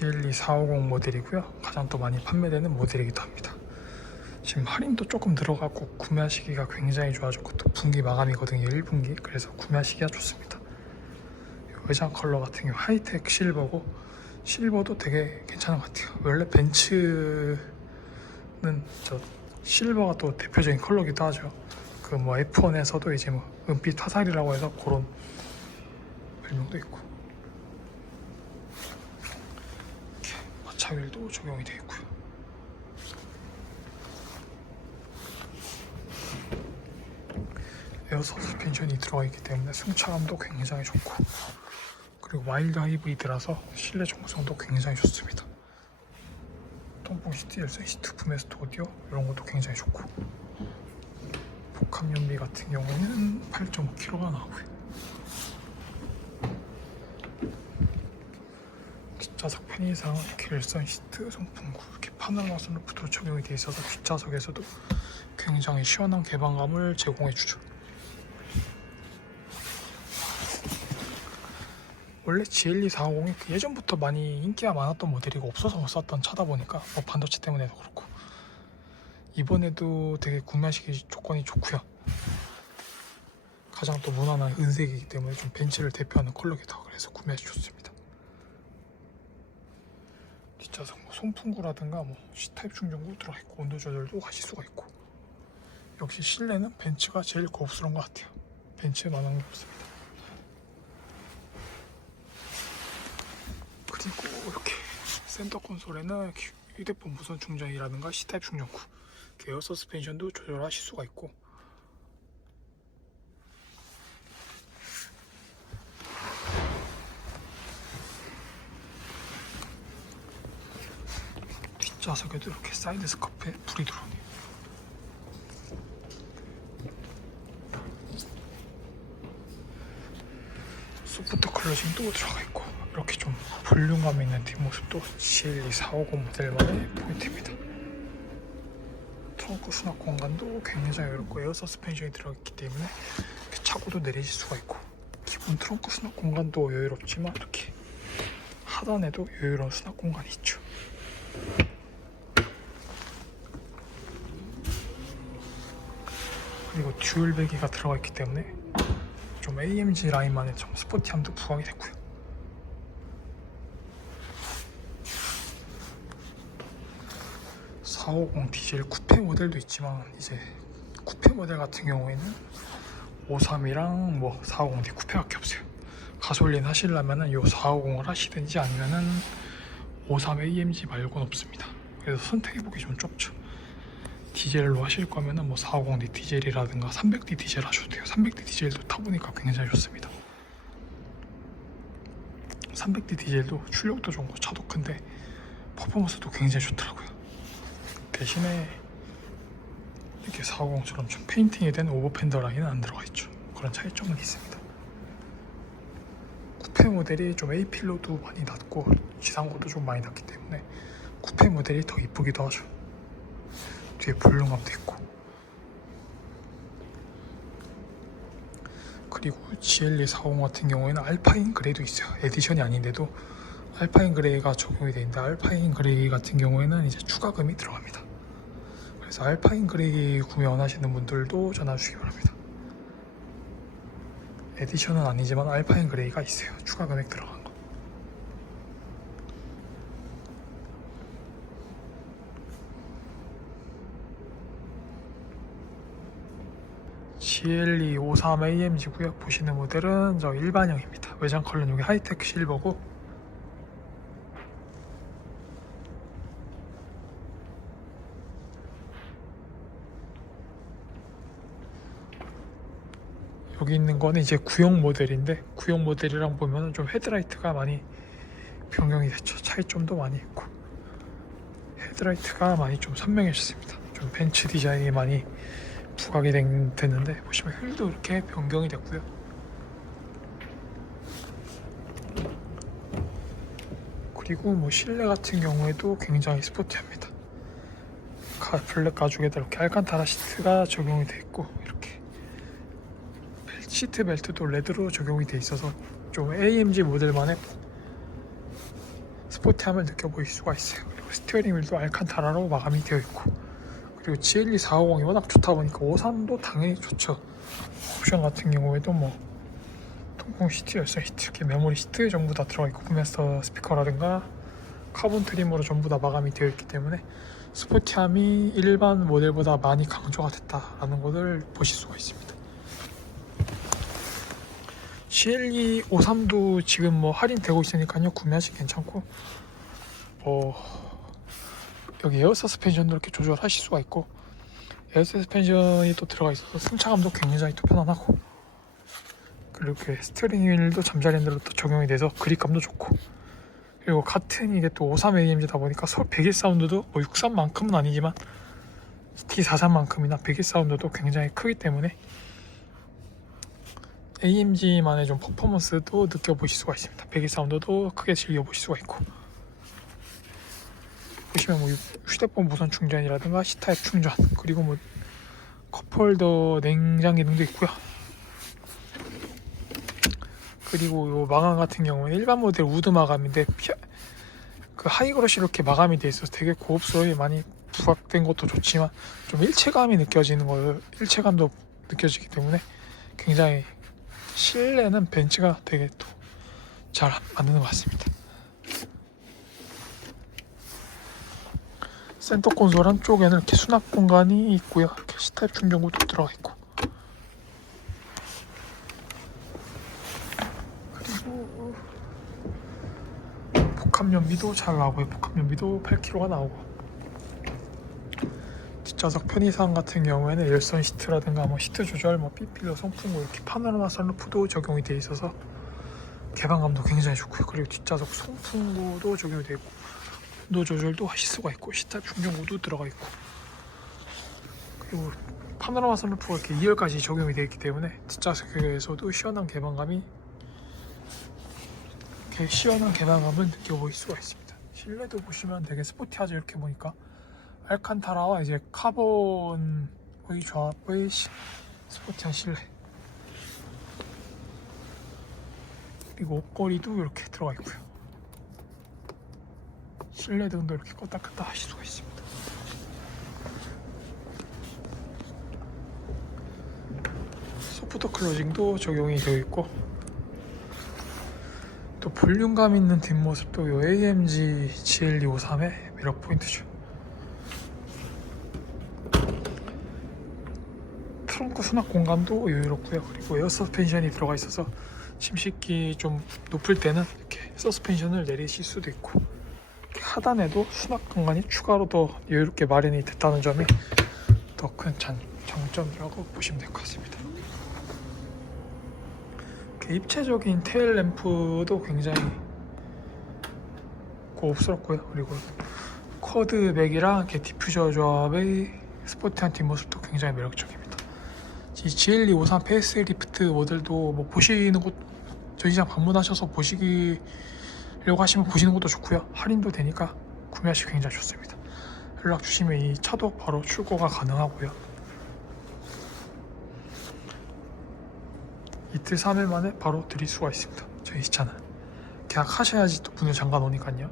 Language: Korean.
GLE 450 모델이고요. 가장 또 많이 판매되는 모델이기도 합니다. 지금 할인도 조금 들어가고 구매하시기가 굉장히 좋아졌고 또 분기 마감이거든요. 1분기. 그래서 구매하시기가 좋습니다. 요 외장 컬러 같은 경우 하이텍 실버고 실버도 되게 괜찮은 것 같아요. 원래 벤츠는 저 실버가 또 대표적인 컬러기도 하죠. 그 뭐 F1에서도 이제 뭐 은빛 화살이라고 해서 그런 별명도 있고 이렇게 휠도 적용이 되어 있고요. 에어 서스펜션이 들어가 있기 때문에 승차감도 굉장히 좋고 그리고 와일드 하이브리드라서 실내 정성도 굉장히 좋습니다. 통풍 시트 열선 시트 부메스트 오디오 이런 것도 굉장히 좋고 복합 연비 같은 경우에는 8.5kg가 나오고요. 뒷좌석 편의상 열선 시트 송풍구 이렇게 파노라마 선루프도 적용이 되어 있어서 뒷좌석에서도 굉장히 시원한 개방감을 제공해 주죠. 원래 GLE 450이 그 예전부터 많이 인기가 많았던 모델이고 없어서 못 샀던 차다 보니까 뭐 반도체 때문에도 그렇고 이번에도 되게 구매하시기 조건이 좋고요. 가장 또 무난한 은색이기 때문에 좀 벤츠를 대표하는 컬러기도 하고 그래서 구매하시 좋습니다. 뒷좌석 뭐 송풍구라든가 뭐 C타입 충전구 들어가 있고 온도 조절도 하실 수가 있고 역시 실내는 벤츠가 제일 고급스러운 것 같아요. 벤츠만한 게 없습니다. 그리고 이렇게 센터 콘솔에는 휴대폰 무선 충전이라든가 C타입 충전구, 에어 서스펜션도 조절하실 수가 있고 좌석에도 이렇게 사이드 스커프에 불이 들어오네요. 소프트 클러징도 들어가 있고 이렇게 좀 볼륨감 있는 뒷모습도 GLE 450 모델만의 포인트입니다. 트렁크 수납 공간도 굉장히 넓고 에어 서스펜션이 들어있기 때문에 차고도 내리실 수가 있고 기본 트렁크 수납 공간도 여유롭지만 이렇게 하단에도 여유로운 수납 공간이 있죠. 그리고 듀얼 배기가 들어가 있기 때문에 좀 AMG 라인만의 좀 스포티함도 부각이 됐고요. (450) 디젤 쿠페 모델도 있지만 이제 쿠페 모델 같은 경우에는 53이랑 뭐 450D 쿠페밖에 없어요. 가솔린 하시려면은 요 450을 하시든지 아니면은 53 AMG 말고는 없습니다. 그래서 선택해보기 좀 좁죠. 디젤로 하실 거면은 뭐 450D 디젤이라든가 300D 디젤 하셔도 돼요. 300D 디젤도 타보니까 굉장히 좋습니다. 300D 디젤도 출력도 좋고 차도 큰데 퍼포먼스도 굉장히 좋더라고요. 대신에 이렇게 450처럼 좀 페인팅이 된 오버펜더 라인은 안 들어가 있죠. 그런 차이점은 있습니다. 쿠페 모델이 좀 A 필로도 많이 낮고 지상고도 좀 많이 낮기 때문에 쿠페 모델이 더 이쁘기도 하죠. 뒤에 불능감도 있고. 그리고 GL240 같은 경우에는 알파인 그레이도 있어요. 에디션이 아닌데도 알파인 그레이가 적용이 되는데 알파인 그레이 같은 경우에는 이제 추가금이 들어갑니다. 그래서 알파인 그레이 구매 원하시는 분들도 전화 주시기 바랍니다. 에디션은 아니지만 알파인 그레이가 있어요. 추가 금액 들어갑니다 GLE53AMG고요 보시는 모델은 저 일반형입니다. 외장 컬러는 여기 하이테크 실버고. 여기 있는 거는 이제 구형 모델인데 구형 모델이랑 보면 좀 헤드라이트가 많이 변경이 됐죠. 차이점도 많이 있고. 헤드라이트가 많이 좀 선명해졌습니다. 좀 벤츠 디자인이 많이 부각이 된, 됐는데 보시면 휠도 이렇게 변경이 됐고요. 그리고 뭐 실내 같은 경우에도 굉장히 스포티합니다. 가, 블랙 가죽에다 이렇게 알칸타라 시트가 적용이 돼 있고 이렇게 벨- 시트 벨트도 레드로 적용이 돼 있어서 좀 AMG 모델만의 스포티함을 느껴보실 수가 있어요. 그리고 스티어링 휠도 알칸타라로 마감이 되어 있고 그리고 GLE 450이 워낙 좋다 보니까 53도 당연히 좋죠. 옵션 같은 경우에도 뭐 통풍 시트, 열선 시트, 이렇게 메모리 시트 전부 다 들어가 있고 구매스터 스피커라든가 카본 트림으로 전부 다 마감이 되어 있기 때문에 스포티함이 일반 모델보다 많이 강조가 됐다라는 것을 보실 수가 있습니다. CLE 53도 지금 뭐 할인되고 있으니까요 구매하시 괜찮고 어 여기 에어 서스펜션도 이렇게 조절하실 수가 있고 에어 서스펜션이 또 들어가 있어서 승차감도 굉장히 또 편안하고 그리고 이렇게 스티어링 휠도 잠자리 핸들로 또 적용이 돼서 그립감도 좋고 그리고 같은 이게 또 53 AMG다 보니까 서101 사운드도 뭐 63만큼은 아니지만 T43만큼이나 101 사운드도 굉장히 크기 때문에 AMG만의 좀 퍼포먼스도 느껴보실 수가 있습니다. 101 사운드도 크게 즐겨보실 수가 있고 보시면 뭐 휴대폰 무선 충전이라든가 C타입 충전 그리고 뭐 컵홀더 냉장 기능도 있고요. 그리고 요 마감 같은 경우는 일반 모델 우드 마감인데 피- 그 하이그로시 이렇게 마감이 돼 있어서 되게 고급스러워 많이 부각된 것도 좋지만 좀 일체감이 느껴지는 거 일체감도 느껴지기 때문에 굉장히 실내는 벤츠가 되게 또 잘 만드는 것 같습니다. 센터 콘솔 한쪽에는 이렇게 수납 공간이 있고요. 이렇게 C타입 충전구도 들어가 있고. 그리고 복합 연비도 잘 나오고요. 복합 연비도 8kg가 나오고. 뒷좌석 편의상 같은 경우에는 열선 시트라든가 뭐 시트 조절, 뭐 B필러 송풍구 이렇게 파노라마 선루프도 적용이 돼 있어서 개방감도 굉장히 좋고요. 그리고 뒷좌석 송풍구도 적용이 되어 있고 온도 조절도 하실 수가 있고 시타 충전구도 들어가 있고 그리고 파노라마 선루프가 이렇게 2열까지 적용이 되어 있기 때문에 뒷좌석에서도 시원한 개방감이 이렇게 시원한 개방감을 느껴보실 수가 있습니다. 실내도 보시면 되게 스포티하죠. 이렇게 보니까 알칸타라와 이제 카본의 조합의 시- 스포티한 실내 그리고 옷걸이도 이렇게 들어가 있고요. 실내 등도 이렇게 껐다 켰다 하실 수가 있습니다. 소프트 클로징도 적용이 되어 있고 또 볼륨감 있는 뒷모습도 요 AMG GL253의 매력 포인트죠. 트렁크 수납 공간도 여유롭고요. 그리고 에어 서스펜션이 들어가 있어서 짐 싣기 좀 높을 때는 이렇게 서스펜션을 내리실 수도 있고 하단에도 수납 공간이 추가로 더 여유롭게 마련이 됐다는 점이 더 큰 장점이라고 보시면 될 것 같습니다. 입체적인 테일 램프도 굉장히 고급스럽고요. 그리고 쿼드 이렇게 디퓨저 조합의 스포티한 뒷모습도 굉장히 매력적입니다. 이 GL253 페이스리프트 모델도 뭐 보시는 곳 전시장 방문하셔서 보시 려고 하시면 보시는 것도 좋고요. 할인도 되니까 구매하시기 굉장히 좋습니다. 연락 주시면 이 차도 바로 출고가 가능하고요. 이틀 3일 만에 바로 드릴 수가 있습니다. 저희 이 차는 계약하셔야지 또 문을 잠가 놓으니까요.